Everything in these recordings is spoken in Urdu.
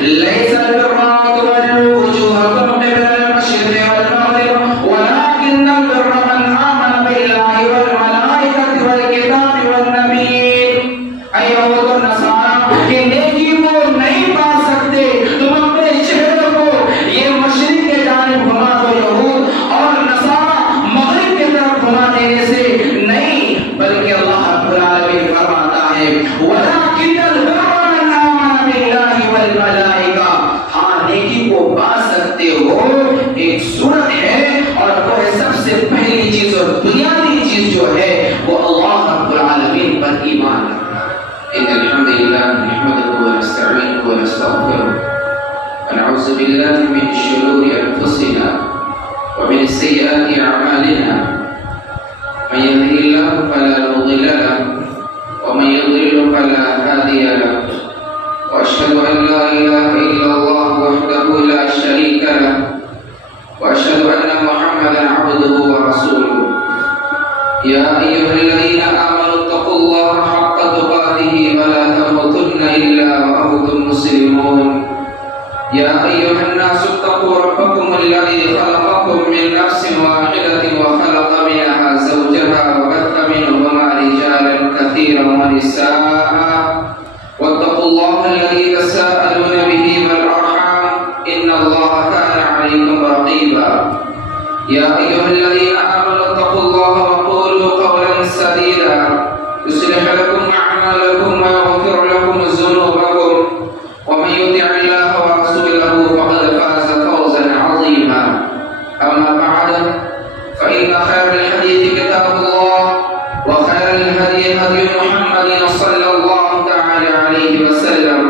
ليس البر أن تولوا وجوهكم قبل المشرق والمغرب ولكن البر من آمن بالله والملائكة والكتاب والنبيين. أي یہود و نصارہ یہ نیکی کو نہیں پا سکتے، تم اپنے چہروں کو یہ مشرق کے جانب گھما دو یہود اور نصارہ مغرب کی طرف گھما دینے سے نہیں، بلکہ اللہ رب العالمین فرماتا ہے وَلَكِنَّ الْبِرَّ مَنْ آمَنَ بِاللَّهِ وَالْمَلَائِكَةِ. ہاں نیکی کو پا سکتے ہو، ایک صورت ہے اور وہ ہے سب سے پہلی چیز اور بنیادی چیز جو ہے وہ اللہ رب العالمین پر ایمان رکھنا. إن الحمد لله نحمده ونستعينه ونستغفره ونعوذ بالله من شرور أنفسنا ومن سيئات أعمالنا. من يهده الله فلا مضل له ومن يضلل فلا هادي له. وأشهد أن لا إله إلا الله وحده لا شريك له وأشهد أن محمدا عبده ورسوله. يا أيها الذين آمنوا اتقوا الله حق تقاته ولا تموتن إلا وأنتم مسلمون. يا أيها الناس اتقوا ربكم الذي خلقكم من نفس واحدة وخلق منها زوجها وبث منهما رجالا كثيرا ونساء واتقوا الله الذي تساءلون به والأرحام إن الله كان عليكم رقيبا. يا أيها الذين آمنوا اتقوا الله وقولوا قولا سديدا يصلح لكم أعمالكم ويغفر لكم ذنوبكم ومن يطع الله ورسوله فقد فاز فوزا عظيما. أما بعد فإن خير الحديث كتاب الله وخير الهدي هدي محمد صلى الله تعالى عليه وسلم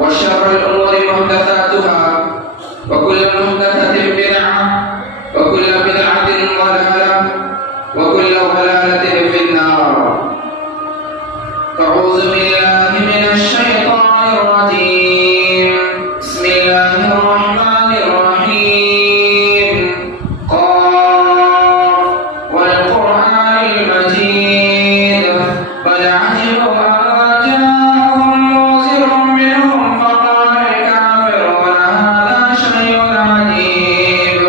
وشر الأمور محدثاتها وكل محدثة بدعة وكل بدعة ضلالة وكل ضلالة في النار. أعوذ بالله من الشيطان الرجيم. بسم الله الرحمن الرحيم. قاف والقرآن المجيد بل عجبوا أن جاءهم منذر منهم فقال الكافرون هذا شيء عجيب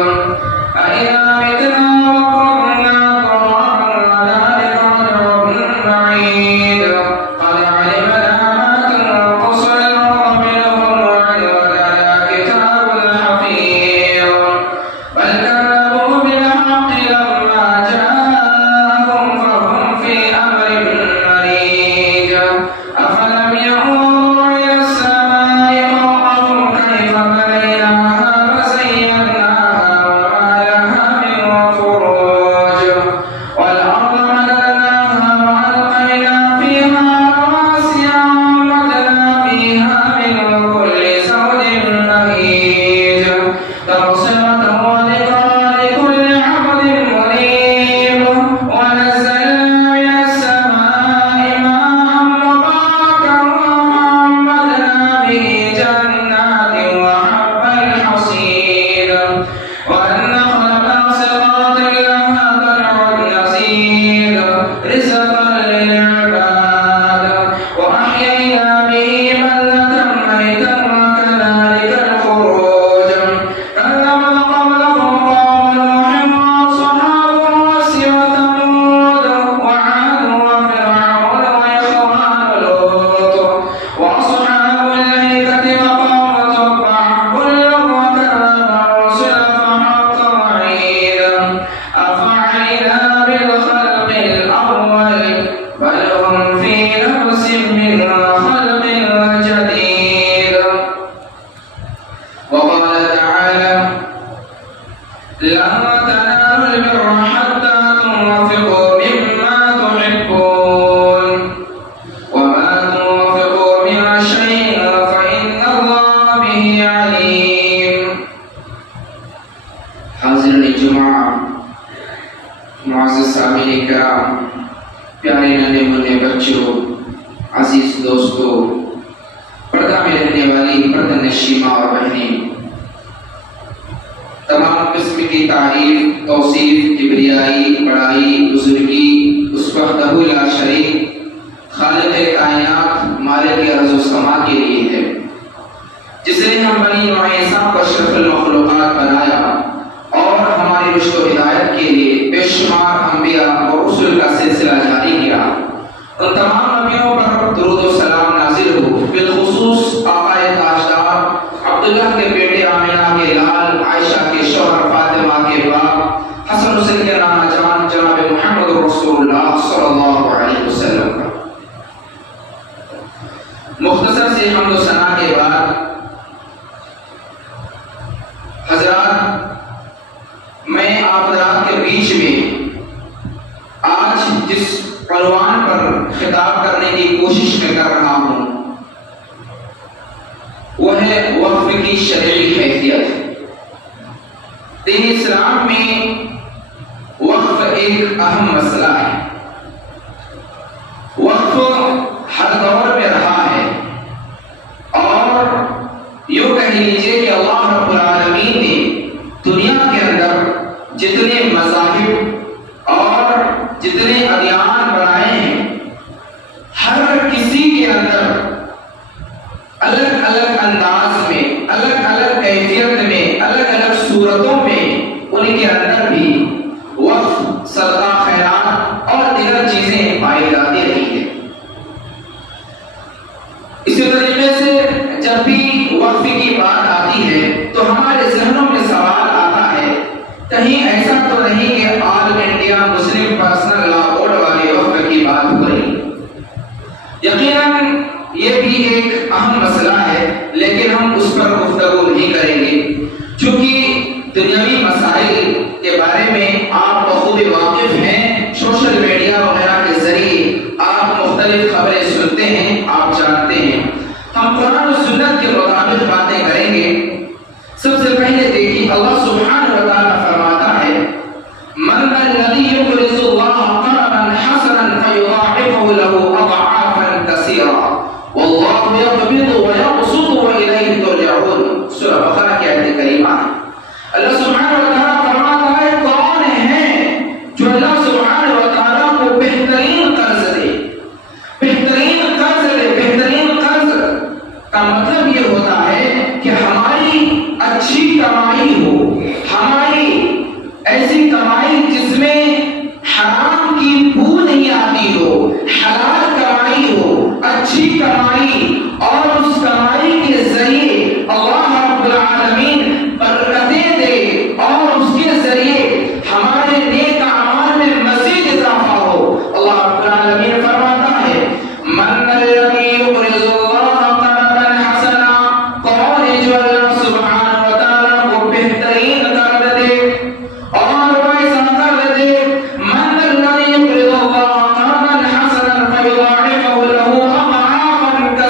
أإذا متنا وكنا ترابا ذلك رجل بعيد قد علمنا ما تنقص الأرض منهم وعندنا كتاب حفيظ بل كذبوا بالحق لما جاءهم فهم في أمر مريج. أفلم ينظروا إلى السماء فوقهم كيف بنيناها وزيناها وما لها من فروج والأرض مددناها وألقينا فيها رواسي وأنبتنا فيها من كل زوج بهيج تبصرة وذكرى لكل عبد منيب. ونزلنا من السماء ماء مباركا فأنبتنا به جنات وحب الحصيد والنخل باسقات لها طلع نضيد رزقا للعباد وأحيينا به بلدة ميتا وكذلك الخروج. كذبت قبلهم قوم نوح وأصحاب الرس وثمود وعاد وفرعون وإخوان لوط وأصحاب الأيكة وقوم تبع كل وكذب الرسل فحق وعيد. أفعينا بالخلق الأول بل هم في لبس من خلق جديد. وقال تعالى لن تنالوا البر حتى تنفقوا مما تحبون وما تنفقوا من شيء فإن الله به عليم. حاضرین جمعہ، معزز سامعین کرام، پیارے ننھے منھے بچوں، عزیز دوستو، پردہ میں رہنے والی پردہ نشین ماں اور بہنیں، تمام قسم کی تعریف، توصیف، کبریائی، بڑائی، بزرگی اس وحدہ لا شریک خالق کائنات مالک ارض و سما کے لیے ہے. جس نے ہم بنی نوع انسان کو اشرف المخلوقات بنایا اور ہماری رشد و ہدایت کے لیے بے شمار انبیاء اور رسول کا سلسلہ جاری کیا، ان تمام نبیوں پر درود و سلام نازل ہو، بالخصوص آقا تاجدار عبداللہ کے بیٹے آمنہ کے لال، عائشہ کے شوہر فاطمہ کے باپ حسن حسین کے نانا جان جناب محمد رسول اللہ صلی اللہ علیہ وسلم کا۔ مختصر سے حمد و ثنا کے بعد حضرات، میں آپ حضرات کے بیچ میں آج جس عنوان پر خطاب کرنے کی کوشش میں کر رہا ہوں وہ ہے وقف کی شرعی حیثیت۔ دین اسلام میں وقف ایک اہم مسئلہ ہے۔ وقف ہر دور میں رہا ہے اور یوں کہہ لیجیے کہ اللہ رب العالمین نے دنیا کے اندر جتنے مذاہب اور جتنے ادیان بنائے ہیں، ہر کسی کے اندر الگ الگ انداز میں، الگ الگ کیفیت میں، الگ الگ صورتوں میں ان کے اندر بھی وقف، صدقہ خیرات اور دیگر چیزیں پائی جاتی رہی ہیں۔ اسی طریقے سے جب بھی وقف کی بات آتی ہے تو ہمارے ذہنوں میں سوال آتا ہے، کہیں ایسا تو نہیں کہ آل انڈیا مسلم پرسنل لا بورڈ والے وقف کی بات ہو رہی؟ یقیناً یہ بھی ایک اہم مسئلہ ہے، لیکن ہم اس پر گفتگو نہیں کریں گے، چونکہ دنیاوی مسائل کے بارے میں آپ بخوبی واقف ہیں، سوشل میڈیا وغیرہ کے ذریعے آپ مختلف خبریں سنتے ہیں، آپ جانتے ہیں۔ ہم قرآن و سنت کے مطابق باتیں کریں گے۔ سب سے پہلے دیکھیے اللہ سبحانہ و تعالیٰ فرماتا ہے، من الذی یقرض اللہ قرضا حسنا فیضاعفہ لہ اضعافا کثیرا واللہ یقبض ویبسط والیہ ترجعون۔ سورہ بقرہ کی آیت کریمہ ہے۔ اللہ سبحانہ و تعالیٰ فرماتا ہے کون ہے جو اللہ سبحانہ و تعالیٰ کو بہترین قرض دے، بہترین قرض دے۔ بہترین قرض کا مطلب یہ ہوتا ہے کہ ہماری اچھی کمائی ہو، ہماری ایسی کمائی جس میں حرام کی بو نہیں آتی ہو، حلال کمائی ہو، اچھی کمائی، اور اس کمائی کے ذریعے اللہ رب العالمین برکتیں دے اور اس کے ذریعے ہمارے نیک اعمال میں مزید اضافہ ہو۔ اللہ رب العالمین فرماتا ہے، من الذی یقرض اللہ قرضا حسنا، کون ہے جو اللہ سبحانہ و تعالیٰ کو بہترین قرض دے اور ویسا قرض دے، من الذی یقرض اللہ قرضا حسنا فیضاعفہ لہ اضعافا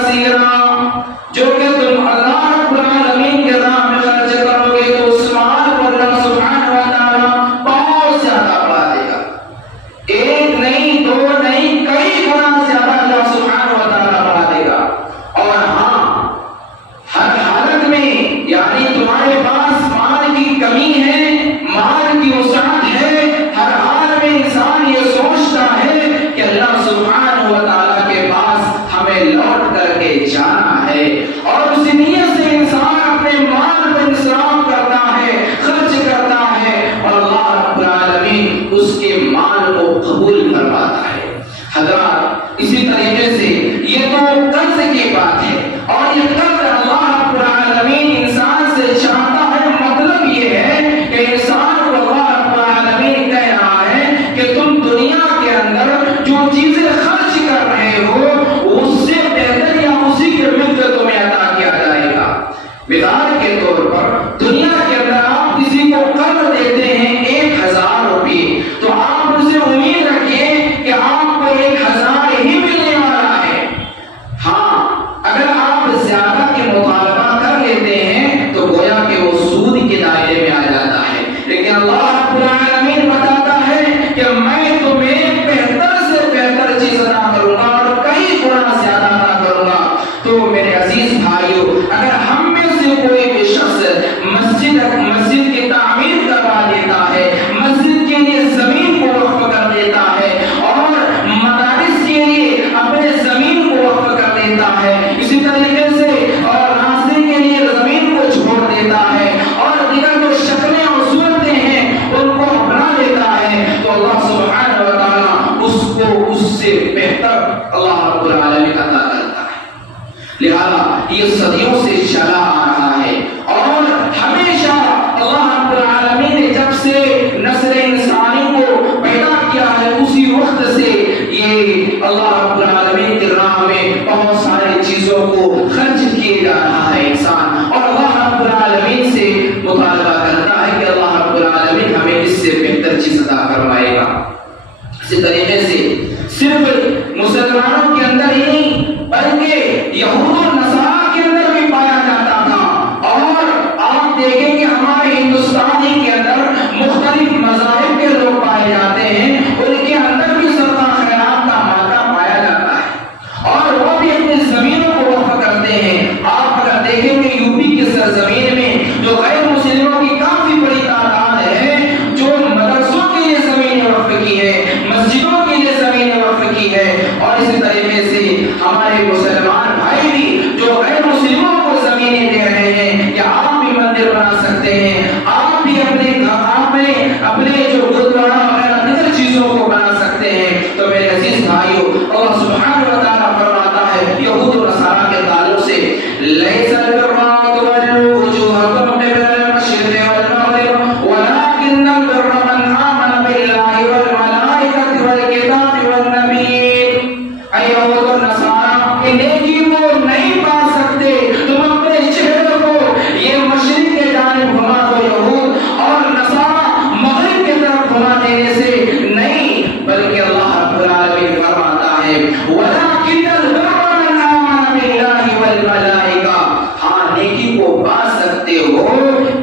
صدیوں سے چلا آ رہا ہے، اور ہمیشہ اللہ رب العالمین نے جب سے نسل انسانی کو پیدا کیا ہے اسی وقت سے یہ اللہ رب العالمین کی راہ میں بہت ساری چیزوں کو خرچ کیے جا رہا ہے انسان، اور اللہ رب العالمین سے مطالبہ کرتا ہے کہ اللہ رب العالمین ہمیں اس سے بہتر چیز عطا فرمائے گا۔ اسی طریقے سے صرف مسلمانوں کے اندر ہی نہیں بلکہ یہود و نصارہ کے اندر بھی پایا جاتا تھا، اور آپ دیکھیں کہ ہمارے ہندوستان ہی کے اندر مختلف مذاہب کے لوگ پائے جاتے ہیں، ان کے اندر بھی صدقہ خیرات کا مادہ پایا جاتا ہے، اور وہ بھی اپنی زمینوں کو وقف کرتے ہیں۔ آپ اگر دیکھیں گے یوپی کی سرزمین میں جو غیر مسلموں کی کافی بڑی تعداد ہے جو مدرسوں کے لیے زمینیں وقف کی ہے، مسجدوں کے لیے زمینیں وقف کی ہے، اور اسی طریقے سے ہمارے مسلمان بھائی بھی جو غیر مسلموں کو زمینیں دے رہے ہیں، یا آپ بھی مندر بنا سکتے ہیں، آپ بھی اپنے جو گردوارا وغیرہ دیگر چیزوں کو بنا سکتے ہیں۔ تو میرے عزیز بھائیو، اللہ سبحانہ و تعالیٰ فرماتا ہے یہود و نصارہ کے تعلق سے لیس البر ان تولوا وجوهكم قبل المشرق والمغرب ولكن البر من آمن بالله والملائكة والكتاب والنبيين۔ اے یہود و نصارہ، کہ نیکی کو نہیں پا سکتے، تم اپنے چہرے کو یہ مشرق کے جانب گھما دو یہود، اور نصارہ مغرب کی طرف گھما دینے سے نہیں، بلکہ اللہ رب العالمین فرماتا ہے وَلَٰكِنَّ الْبِرَّ مَنْ آمَنَ بِاللَّهِ وَالْمَلَائِكَةِ۔ ہاں نیکی کو پا سکتے ہو،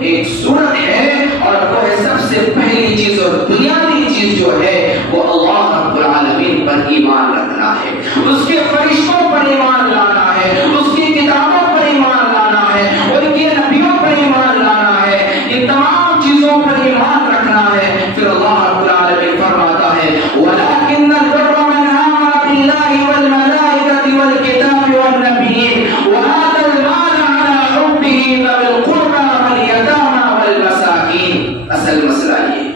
ایک صورت ہے، اور وہ ہے سب سے پہلی چیز اور بنیادی چیز جو ہے وہ اللہ رب العالمین پر ایمان رکھنا ہے، اس کے فرشتوں پر ایمان لانا ہے، اس کی کتابوں پر ایمان لانا ہے، ان کے نبیوں پر ایمان لانا ہے، ان تمام چیزوں پر ایمان رکھنا ہے۔ پھر اللہ رب العالمین فرماتا ہے وَلَٰكِنَّ الْبِرَّ مَنْ آمَنَ بِاللَّهِ وَالْمَلَائِكَةِ وَالْكِتَابِ وَالنَّبِيِّينَ وَآتَى الْمَالَ عَلَىٰ حُبِّهِ ذَوِي الْقُرْبَىٰ وَالْيَتَامَىٰ وَالْمَسَاكِينِ۔ اصل مسئلہ یہ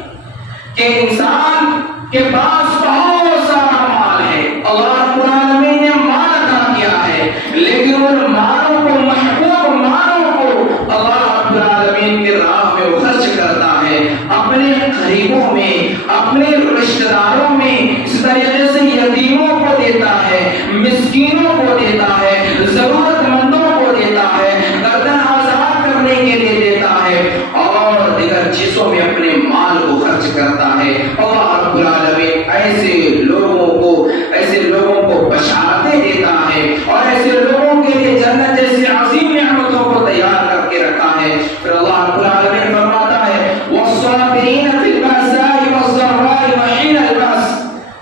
کہ انسان کے پاس بہت سارا مال ہے، اللہ رب العالمین نے مال عطا کیا ہے، لیکن ان مالوں کو، محبوب مالوں کو اللہ رب العالمین کی راہ میں خرچ کرتا ہے، اپنے غریبوں میں، اپنے رشتہ داروں میں، اس طریقے سے یتیموں کو دیتا ہے، مسکینوں کو دیتا ہے، ضرورت مندوں کو دیتا ہے، گردن آزاد کرنے کے لیے دیتا ہے، اور دیگر چیزوں میں اپنے مال کو خرچ کرتا ہے۔ اللہ رب العالمین ایسے لوگوں کو بشارتیں دیتا ہے، اور ایسے لوگوں کے لیے جنت جیسے عظیم نعمتوں کو تیار کر کے رکھا ہے۔ پھر اللہ رب العالمین فرماتا ہے وَالصَّابِرِينَ فِي الْبَأْسَاءِ وَالضَّرَّاءِ وَحِينَ الْبَأْسِ،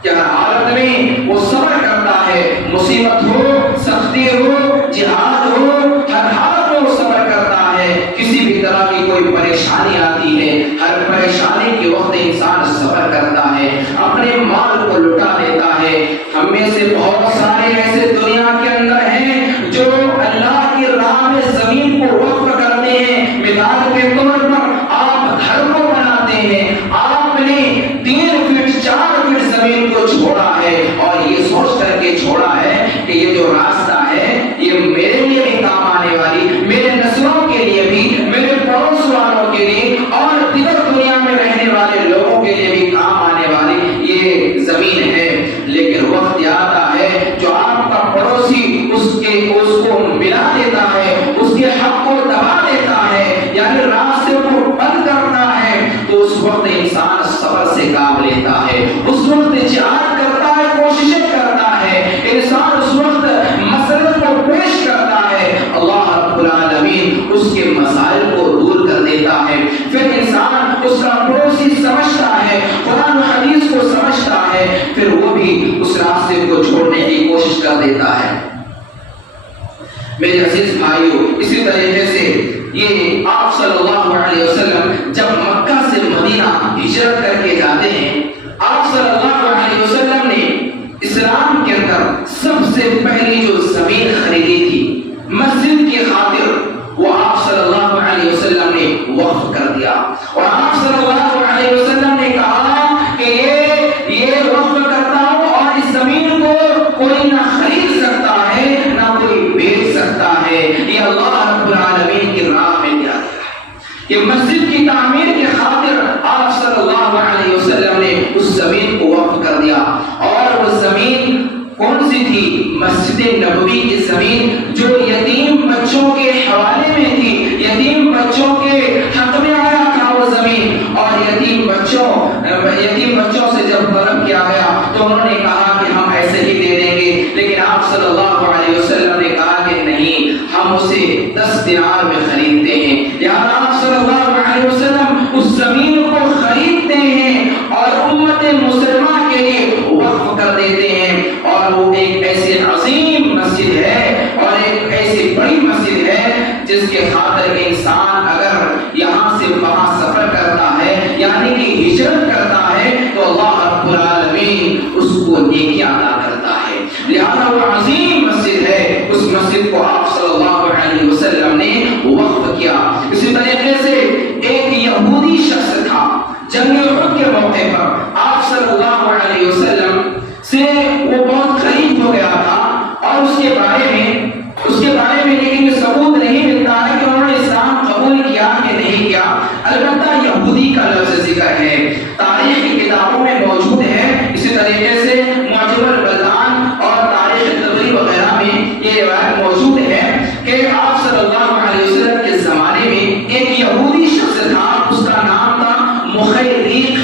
کہ ہر حالت میں وہ صبر کرتا ہے، مصیبت ہو، سختی ہو، جہاد ہو، ہر حالت میں وہ صبر کرتا ہے۔ کسی بھی طرح کی کوئی پریشانی آتی ہے، ہر پریشانی کے وقت انسان صبر کرتا ہے، اپنے مال کو لٹا دیتا ہے۔ ہم میں سے بہت سارے ایسے دنیا کے اندر ہیں جو اللہ کی راہ میں زمین کو وقف کرتے ہیں۔ مثال کے طور پر آپ گھر کو بناتے ہیں، آپ نے 3 فٹ 4 فٹ زمین کو چھوڑا ہے، اور یہ سوچ کر کے چھوڑا ہے کہ یہ جو راستہ ہے یہ میرے لیے بھی کام آنے والی، میرے نسلوں کے لیے بھی، میرے پڑوس والوں کے لیے، اور دیگر دنیا میں رہنے والے لوگوں کے لیے بھی کام آنے والی یہ زمین ہے۔ لیکن وقت آتا ہے جو آپ کا پڑوسی اس کو ملا دیتا ہے، اس کے حق کو دبا دیتا ہے، یعنی راستے کو بند کرتا ہے، تو اس وقت انسان صبر سے کام لیتا ہے، اس وقت جہاد کرتا ہے، کوششیں کرتا ہے، انسان اس وقت مسئلے کو پیش کرتا ہے، اللہ رب العالمین اس کے مسائل کو دور کر دیتا ہے۔ پھر انسان اس کا پڑوسی سمجھتا ہے، قرآن و حدیث کو سمجھتا ہے، پھر وہ بھی اس راستے کو چھوڑنے کی کوشش کر دیتا ہے۔ میرے عزیز بھائیو، اسی طریقے سے یہ آپ صلی اللہ علیہ وسلم جب مکہ سے مدینہ ہجرت کر کے جاتے ہیں، آپ صلی اللہ علیہ وسلم نے اسلام کے اندر سب سے پہلی جو زمین خریدی تھی مسجد کی خاطر، وہ آپ صلی اللہ علیہ وسلم نے وقف کر دیا، اور آپ صلی اللہ علیہ وسلم نے کہا کہ یہ وقف کرتا ہوں، اور اس زمین کو کوئی نہ خرید سکتا ہے نہ کوئی بیچ سکتا ہے، یہ اللہ کہ مسجد کی تعمیر کی خاطر آپ صلی اللہ علیہ وسلم نے اس زمین کو وقف کر دیا. اور وہ زمین کون سی تھی؟ مسجد نبوی کی زمین جو یتیم بچوں کے حوالے میں تھی، یتیم بچوں کے حق میں آیا تھا وہ زمین. اور یتیم بچوں سے جب طلب کیا گیا تو انہوں نے کہا کہ ہم ایسے ہی دے دیں گے، لیکن آپ صلی اللہ علیہ وسلم نے کہا کہ نہیں، ہم اسے 10 دینار میں خریدتے ہیں. لہٰذا آپ صلی اللہ علیہ وسلم اس زمین کو خریدتے ہیں اور امت مسلمہ کے لیے وقف کر دیتے ہیں. اور وہ ایک ایسی عظیم مسجد ہے اور ایک ایسی بڑی مسجد ہے جس کے خاطر انسان اگر یہاں سے وہاں سفر کرتا ہے، یعنی کہ ہجرت کرتا ہے، تو اللہ رب العالمین اس کو نیکی عطا کرتا ہے. لہذا وہ عظیم مسجد ہے، اس مسجد کو آپ صلی اللہ علیہ وسلم نے وقف کیا. اسی طریقے سے ایک یہودی شخص تھا، جنگ احد کے موقع پر آپ صلی اللہ علیہ وسلم سے وہ بہت قریب ہو گیا تھا، اور اس کے بارے میں لیکن یہ ثبوت نہیں ملتا ہے کہ انہوں نے اسلام قبول کیا کہ نہیں کیا. البتہ یہودی کا لفظ ذکر ہے، تاریخ کی کتابوں میں موجود ہے. اسی طریقے سے معجم البلدان اور تاریخ طبری وغیرہ میں یہ روایت موجود ہے کہ آپ صلی اللہ علیہ وسلم کے زمانے میں ایک یہودی شخص تھا، اس کا نام تھا مخیریق.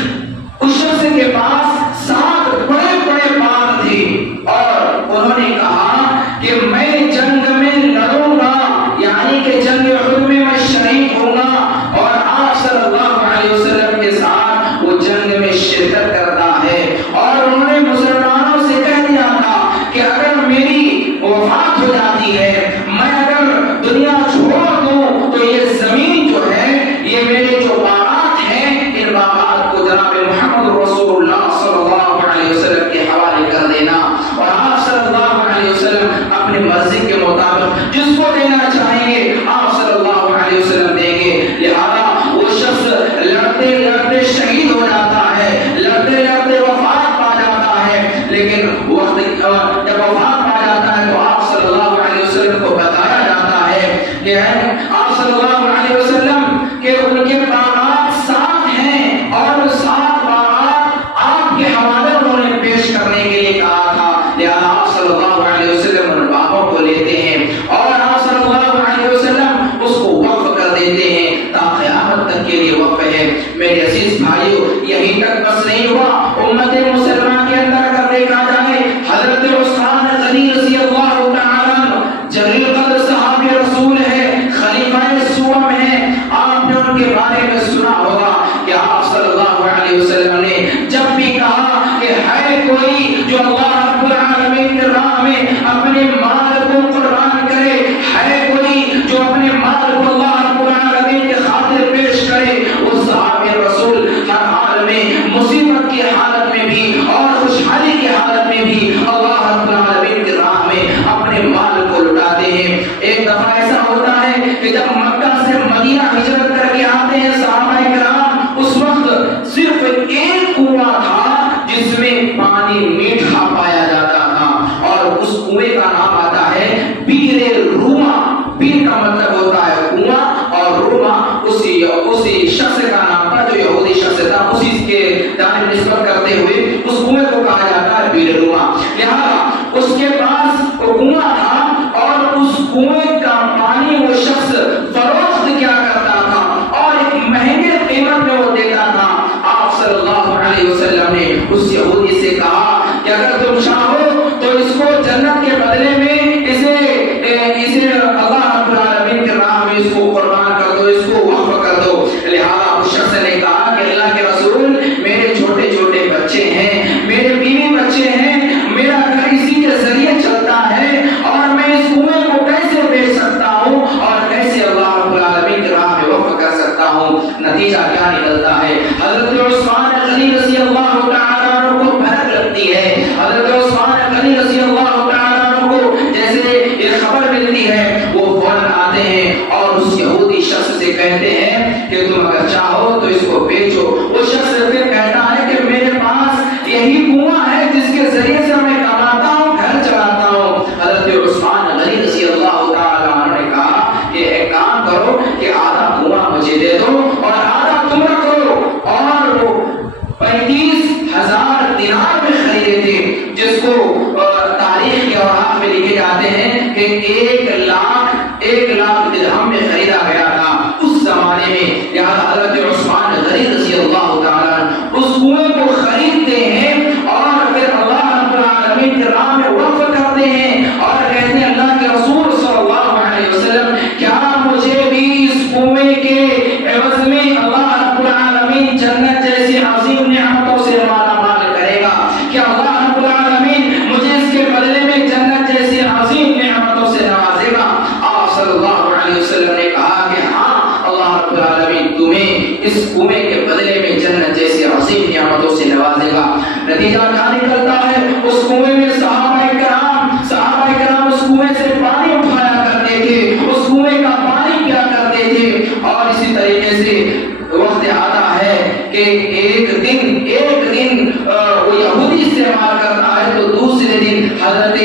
اس شخص کے پاس 7 بڑے بڑے باغ تھے اور انہوں نے کہا کہ میں جنگ میں لڑوں گا، یعنی کہ جنگ احد میں شریک ہوں گا. اور آپ صلی اللہ علیہ وسلم کے ساتھ وہ جنگ میں شرکت کرتا ہے. اور انہوں نے مسلمانوں سے کہہ دیا تھا کہ اگر میری وفات ہو جاتی ہے، میں اگر دنیا چھوڑ دوں، تو یہ زمین جو ہے، یہ میرے جو باغات ہیں، ان باغات کو جناب محمد رسول اللہ صلی اللہ علیہ وسلم کے حوالے کر دینا. اور آپ صلی اللہ علیہ وسلم اپنی مرضی کے مطابق جس کو دینا چاہیں گے آپ صلی اللہ علیہ وسلم دیں گے. لہذا وہ شخص لڑتے لڑتے شہید ہو جاتا ہے، لڑتے لڑتے وفات پا جاتا ہے. لیکن وقت جب وفات پا جاتا ہے تو آپ صلی اللہ علیہ وسلم کو بتایا جاتا ہے کہ آپ صلی اللہ علیہ وسلم کہ ان کے باغات 7 ہیں اور وہ 7 باغات آپ کے حوالے انہوں نے پیش کرنے کے لیے کہا تھا. لہذا آپ صلی اللہ علیہ وسلم ان باغوں کو لیتے ہیں اور آپ صلی اللہ علیہ وسلم اس کو وقف کر دیتے ہیں تا قیامت تک کے لیے وقف ہے. میرے عزیز بھائیو، یہیں تک بس نہیں ہوا، امت مسلمہ کے اندر اگر دیکھا جائے، حضرت عثمان غنی رضی اللہ تعالیٰ عنہ جلیل قدر صحابی رسول ہے، خلیفہ سوم ہے. آپ نے ان کے بارے میں سنا ہوگا کہ آپ صلی اللہ علیہ وسلم نے جب بھی کہا کہ ہے کوئی جو اللہ رب العالمین کے راہ میں اپنے مال کو قربان کرے، ہے کوئی جو اپنے مال کو اللہ رب العالمین کے خاطر پیش کرے، وہ صحابی رسول ہر حال میں، مصیبت کی حالت میں بھی اور خوشحالی کی حالت میں بھی اللہ رب العالمین کے راہ میں اپنے مال کو لٹاتے ہیں. ایک دفعہ ایسا ہوتا ہے کہ جب مکہ سے مدینہ ہجرت کر کے آتے ہیں صحابہ کرام، اس وقت صرف ایک کنواں تھا جس میں پانی میٹھا پایا جاتا تھا، اور اس کنویں کا نام آتا ہے بیر روما. بیر کا مطلب ہوتا ہے کنواں، اور روما اسی شخص کا نام تھا جو یہودی شخص تھا، اسی کے جانب نسبت کرتے ہوئے اس کنویں کو کہا جاتا ہے بیر روما. لہذا اس کے پاس وہ کنواں تھا اور اس کنویں کا پانی وہ شخص فروخت کیا کرتا تھا اور ایک مہنگے قیمت میں وہ دیتا تھا. آپ صلی اللہ علیہ وسلم نے اس یہودی سے کہا کہ اگر تم چاہو تو اس کو جنت کے بدلے میں اسے اللہ رب العالمین کے راہ میں اس کو قربان کر دو، اس کو وقف کر دو. لہذا اس شخص نے کہا کہ اللہ کے رسول، میرے چھوٹے چھوٹے بچے ہیں، میرے بیوی بچے ہیں، میرا گھر اسی کے ذریعے چلتا ہے، اور میں اس کنویں کو کیسے بیچ سکتا ہوں اور کیسے اللہ رب العالمین کے راہ میں وقف کر سکتا ہوں. نتیجہ کیا نکلتا ہے؟ حضرت عثمان غنی رضی اللہ تعالیٰ عنہ کو بھنک لگتی ہے. حضرت عثمان غنی رضی اللہ تعالیٰ عنہ کو جیسے یہ خبر ملتی ہے، وہ فوراً آتے ہیں اور اس یہودی شخص سے کہتے ہیں کہ تم اگر چاہو تو اس کو بیچو. وہ شخص پھر کہتا ہے کہ میرے پاس یہی کنواں ہے جس کے ذریعے سے میں کماتا ہوں، گھر چلاتا ہوں. حضرت عثمان غنی رضی اللہ تعالیٰ عنہ نے کہا کہ ایک کام کرو کہ آدھا کنواں مجھے دے دو اور آدھا تم رکھ لو. اور وہ 35,000 دینار میں خریدے تھے، جس کو تاریخ کے اوراق میں لکھے جاتے ہیں کہ 1,00,000 درہم میں خریدا گیا تھا اس زمانے میں. لہٰذا حضرت عثمان غنی رضی اللہ تعالیٰ اس کنویں کو خریدتے ہیں اور پھر اللہ رب العالمین کی راہ میں وقف کرتے ہیں اور کہتے ہیں اللہ کے رسول صلی اللہ علیہ وسلم کیا مجھے بھی اس کنویں کے عوض میں اللہ رب العالمین جنت جیسی عظیم نعمتوں سے مالا مال کرے گا؟ کیا اللہ رب العالمین مجھے اس کے بدلے میں جنت جیسی عظیم نعمتوں سے نوازے گا؟ آپ صلی اللہ علیہ وسلم نے کہا کہ ہاں، اللہ رب العالمین تمہیں اس کنویں کے بدلے میں جنت جیسی عظیم نعمتوں سے نوازے گا. نتیجہ کیا نکلتا ہے؟ اس کنویں میں صحابہ کرام اس کنویں سے پانی اٹھایا کرتے تھے، اس کنویں کا پانی پیا کرتے تھے. اور اسی طریقے سے وقت آتا ہے کہ ایک دن وہ یہودی استعمال کرتا ہے تو دوسرے دن حضرت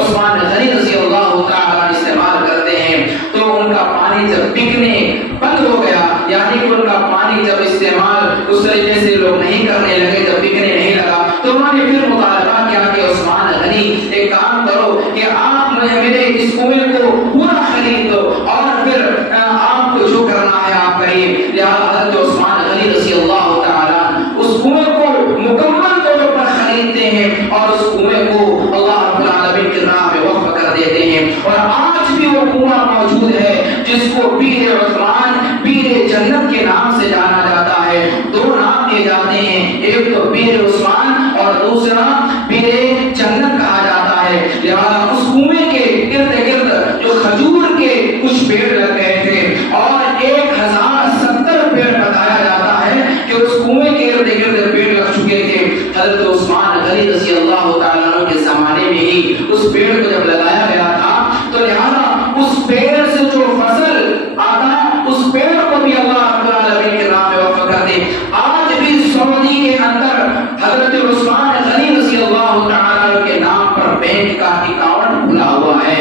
عثمان غنی رضی اللہ تعالیٰ استعمال کرتے ہیں. تو ان کا پانی جب بکنے بند ہو گیا، یعنی کہ ان کا پانی جب استعمال اس طریقے سے لوگ نہیں کرنے لگے، جب بکنے نہیں لگا، تو انہوں نے پھر مطالبہ کیا کہ عثمان غنی ایک کام کرو کہ آپ میرے اس کنویں کو پورا خرید دو اور پھر آپ کو جو کرنا ہے آپ کریے. لہٰذا حضرت عثمان غنی رضی اللہ تعالیٰ اس کنویں کو مکمل طور پر خریدتے ہیں اور اس کنویں کو اللہ رب العالمین کی راہ میں وقف کر دیتے ہیں. اور آج بھی وہ کنواں موجود ہے جس کو بیر عثمان، بیر جنت کے نام سے جانا جاتا ہے. دو نام دیے جاتے ہیں، ایک تو بیر عثمان اور دوسرا بیر جنت کہا جاتا ہے. لہذا اس کنویں کے ارد گرد جو کھجور کے کچھ پیڑ لگ گئے تھے اور 1,070 پیڑ بتایا جاتا ہے کہ اس کنویں کے ارد گرد پیڑ لگ چکے تھے. حضرت عثمان غنی رضی اللہ تعالیٰ عنہ کے زمانے میں ہی اس پیڑ کو جب لگایا گیا تھا تو لہذا اس پیڑ سے جو فصل آتا اس پیڑ کو بھی اللہ رب العالمین کے راہ میں وقف کر دے. آج بھی سعودی کے اندر حضرت عثمان غنی رضی اللہ تعالیٰ کے نام پر بینک کا اکاؤنٹ کھلا ہوا ہے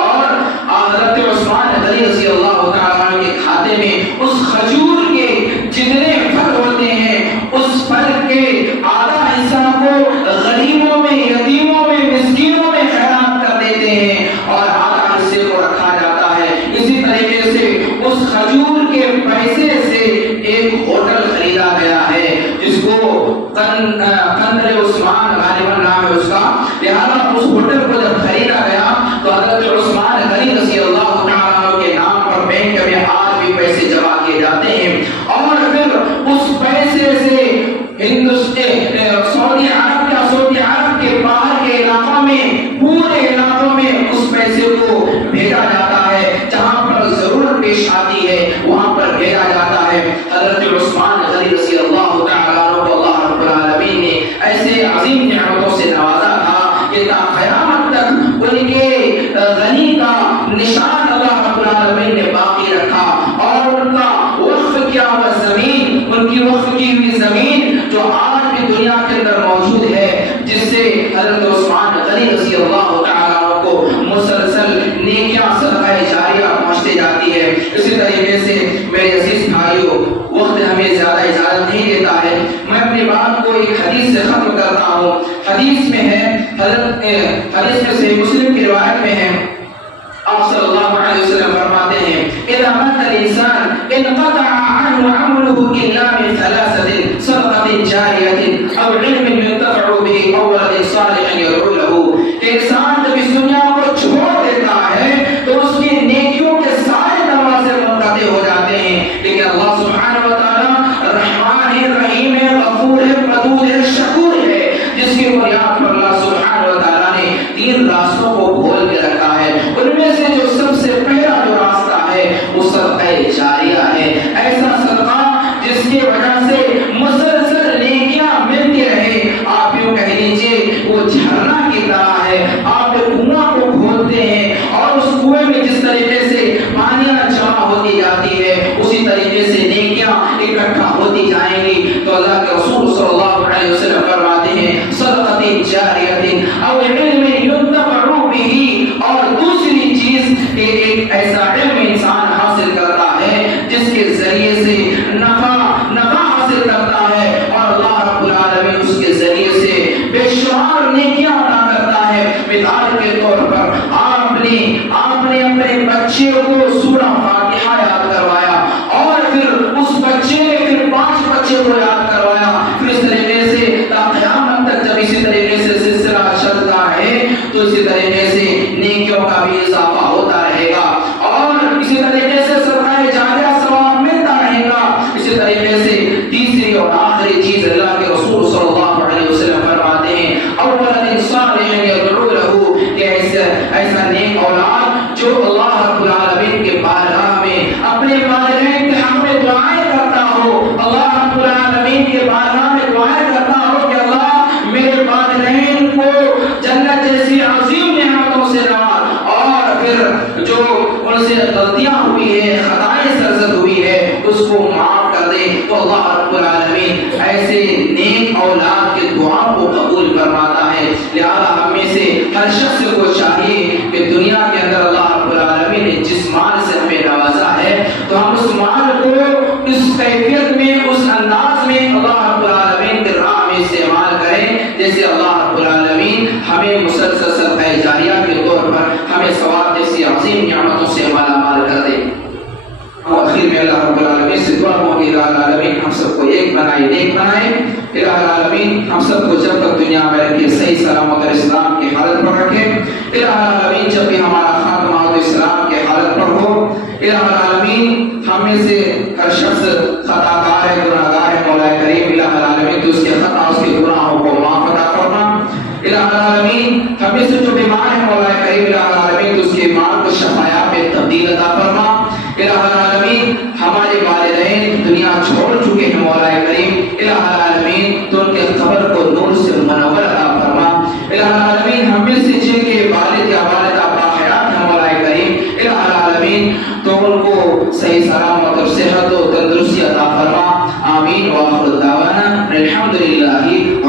اور حضرت عثمان غنی رضی اللہ تعالیٰ کے کھاتے میں اس کھجور کے جتنے پھل ہوتے ہیں اس پھل کے آدھا حصہ کو غریبوں میں، یتیموں میں، مسکینوں میں خیرات کر دیتے ہیں اور آدھا حصے کو رکھا جاتا ہے. اسی طریقے سے اس کھجور کے پیسے سے ایک ہوٹل خریدا گیا ہے جس کو قندر عثمان غالباً نام ہے اس کا. لہذا اس ہوٹل کو جب خریدا گیا تو حضرت عثمان غنی رضی اللہ تعالیٰ کے نام پر بینک میں آج بھی پیسے جمع کیے جاتے ہیں اور پھر اس پیسے سے سعودی عرب کے باہر کے علاقوں میں، پورے علاقوں میں اس پیسے کو بھیجا جاتا ہے. جہاں پر ضرورت پیش آتی ہے وہاں پر بھیجا جاتا ہے. حضرت عثمان غنی رضی اللہ تعالیٰ عنہ کو اللہ رب العالمین نے ایسے عظیم نعمتوں سے نوازا تھا کہ تا قیامت تک ان کے غنی کا نشان اللہ رب العالمین نے باقی رکھا. اور ان کا وقف کیا ہوا زمین، ان کی وقف کی ہوئی زمین جو آج بھی دنیا کے اندر موجود ہے، جس سے حضرت عثمان غنی رضی اللہ تعالیٰ عنہ کو مسلسل نیکیاں صدقہ جاریہ پہنچتے جاتی ہے. اسی طریقے سے میرے عزیز بھائیوں، وقت ہمیں زیادہ اجازت نہیں دیتا ہے، میں اپنی بات کو ایک حدیث سے ختم کرتا ہوں. حدیث میں ہے، حدیث میں صحیح مسلم کی روایت میں ہے، آپ صلی اللہ علیہ وسلم فرماتے ہیں اذا مات الانسان انقطع عنه عمله الا من ثلاثه صدقه جاريه او علم ينتفع به او ولد صالح يدعو له. کہ انسان جب اس دنیا کو چھوڑ دیتا ہے تو اس کی نیکیوں کے سارے دروازے منقطع ہو جاتے ہیں، لیکن اللہ سبحانہ و تعالی رحمان ہے، رحیم ہے، غفور ہے، ودود ہے، شکور ہے، جس کی بنیاد پر اللہ سبحانہ و تعالی نے 3 راستوں کو کھول کے رکھا ہے. ان میں سے جو سب سے پہلا جو راستہ ہے جو اللہ رب العالمین کے بارگاہ میں اپنے والدین کے حق میں دعائیں کرتا ہو، اللہ رب العالمین کے بارگاہ میں دعائیں کرتا ہو کہ اللہ میرے والدین کو جنت جیسی عظیم نعمتوں سے نواز، اور پھر جو ان سے غلطیاں ہوئی ہے، خطائیں سرزد ہوئی ہے، اس کو معاف کر دے، تو اللہ رب العالمین ایسے نیک اولاد کے دعا کو قبول فرماتا ہے۔ لہذا ہم میں سے ہر شخص کو چاہیے کہ دنیا کے اندر اللہ رب العالمین نے جس مال سے ہمیں نوازا ہے تو ہم اس مال کو اس کیفیت میں، اس انداز میں اللہ رب العالمین کے راہ میں استعمال کریں جیسے اللہ رب العالمین ہمیں مسلسل صدقہ جاریہ کے طور پر ہمیں ثواب جیسی عظیم نعمتوں سے مالا مال کر دے۔ آخر میں اللہ رب العالمین سے دعا ہو کہ الہ العالمین ہم سب کو ایک بنائے، نیک بنائے۔ الہ العالمین ہم سب کو جب تک دنیا میں رکھے صحیح سلامت اور اسلام کی حالت پر رکھے۔ الہ العالمین جب بھی ہمارا خاتمہ ہو تو اسلام کی حالت پر ہو۔ الہ العالمین ہم میں سے ہر شخص خطا کار ہے، گناہ گار ہے، مولا کریم الہ العالمین تو اس کے خطا، اس کے گناہوں کو معاف عطا فرما۔ الہ العالمین ہم میں سے جو بیمار ہے، مولا کریم الہ العالمین تو اس کے بیمار کو شفایاب میں تبدیل عطا فرما۔ الہ العالمین ہمارے والدین دنیا چھوڑ چکے ہیں، مولا کریم الہ العالمین تو ان کے قبر کو نور سے منور عطا فرما۔ الہ العالمین ہم میں سے جن کے والد یا والدہ باحیات ہیں، مولا کریم الہ العالمین تو ان کو صحیح سلامت اور صحت و تندرستی عطا فرما۔ آمین۔ وآخر دعوانا الحمدللہ